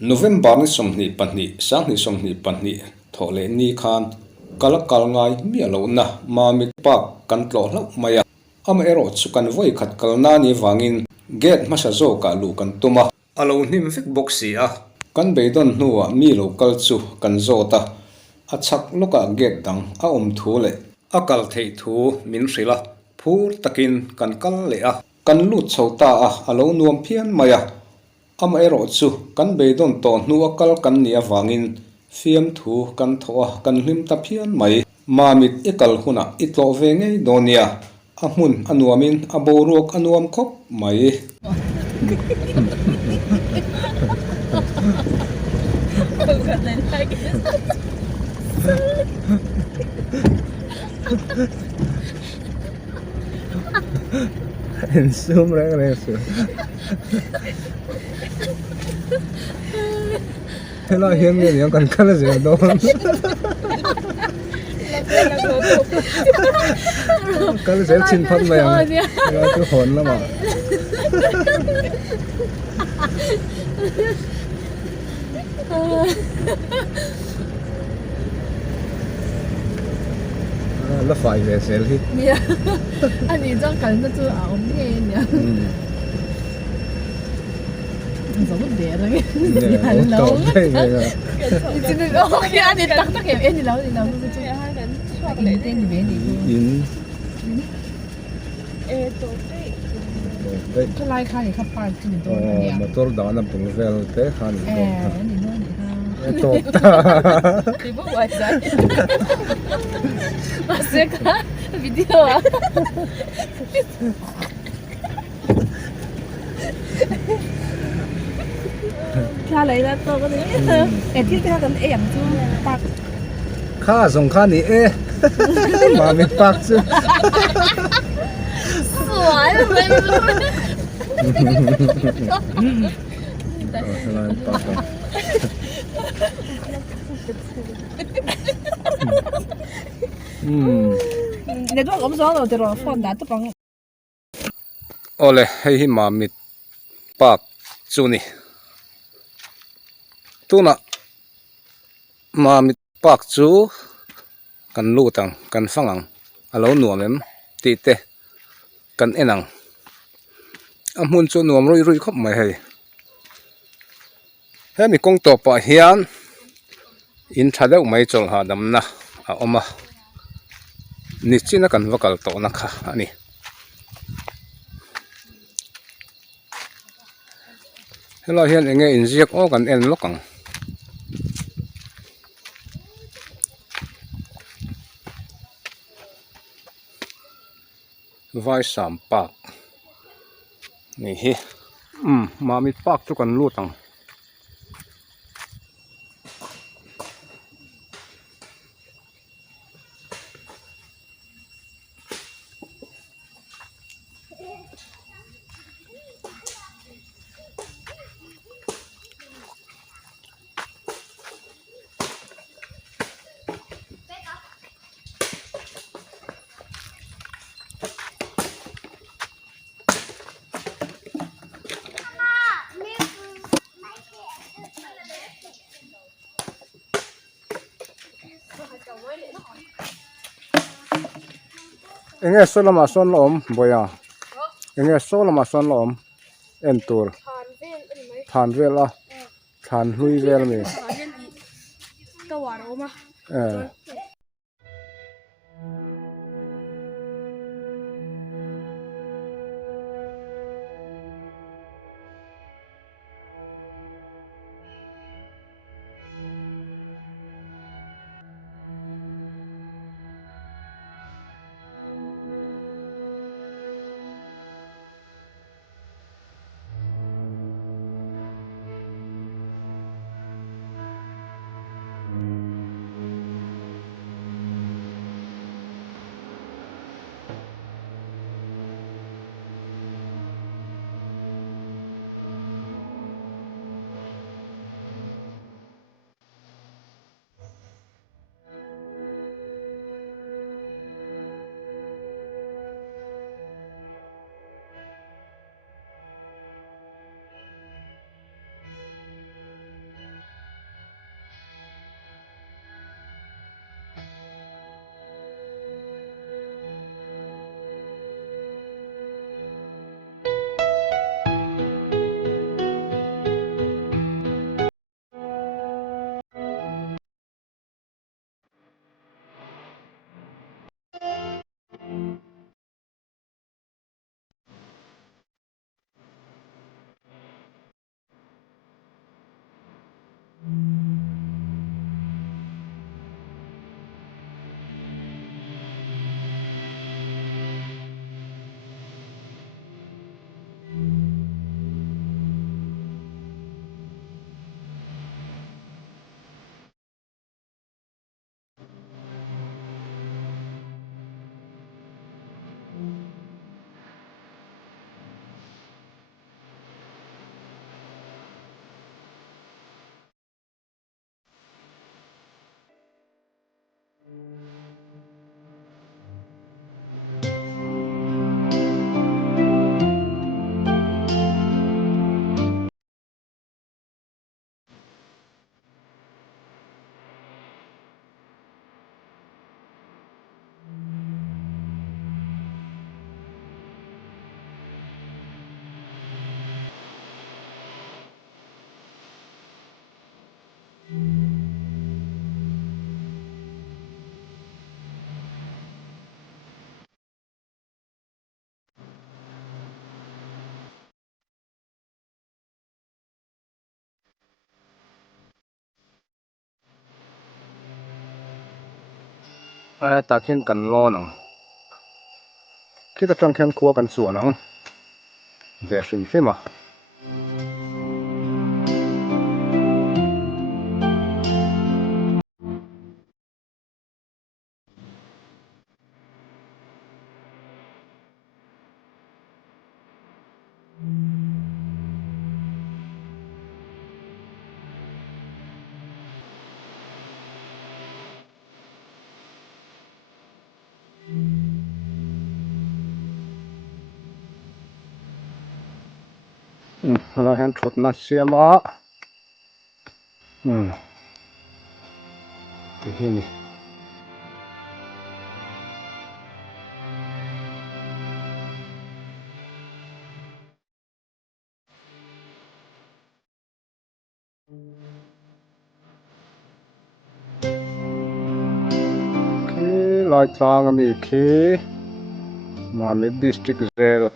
November ni somni panni sang ni somni panni thole ni khan kalakal ngai mi alo na Mamit Park kan tlo hlau maya ama ero chukan voi khat kalna ni wangin gate masa zo ka lu kan tuma alo hnim vek boxi a kan beidon hnuwa mi local chu kan zota a chak loka gate dang a thu le a kal thei thu min hrila phur takin kan kal le a kan lut chhota a alo nuam phian maya ama ero chu kan beidon to hnuwa kal kan nia wangin fiam thu kan thoa kan hlim ta phian mai Mamit ikal huna itlo ve ngei donia a hmun anuamin a boruak anuam khawp mai En zoom regreso. Hello, hiền miền yang kan kala zero don. Kala zero chin phat mai ang. Ya tu hon la ma. La phải về sel hi. Yeah. Anh ấy trong cảnh nó chưa ảo nghe nhỉ. Giống đẻ rồi nghe. Hành lâu. Chỉ được ok anh ấy tắc tắc em đi lâu đi lâu nó chưa hai cái xoay cái tên gì bé đi. In. Tổ đây. Cái lai khai thì khắp park chỉ mình tôi nhỉ. Motor đó là bung vel te khan. Anh ấy nói gì ha. Top ta. Thì bố gọi ra. Masuk video ah. Kha lấy ra tôi có thấy em thiết theo cái em chứ bạc Kha song kha ni e. Mamit Park chu. sủa Nếu tôi không rõ rồi thì rồi phone đã tôi bằng ole hei Mamit Park chu ni tuna Mamit Park chu kan lutang kan fangang alo nuam em ti te kan enang a hmun chu nuam roi roi khop mai hei hemi kong to pa hian in thadeu mai chol ha dam na a oma ni china kan vakal to na kha ani hello hian enge injiak o kan en lokang Vaisam Park ni hi Mamit Park chu kan lutang enge solama son lom boya enge solama son lom entur than vel a than hlui vel mi takin kan lo nang kita tang khen khua kan suan nang ve hring hlima là hen thốt na siama cái hi ni khi lai tlang ami khi Mamit district zel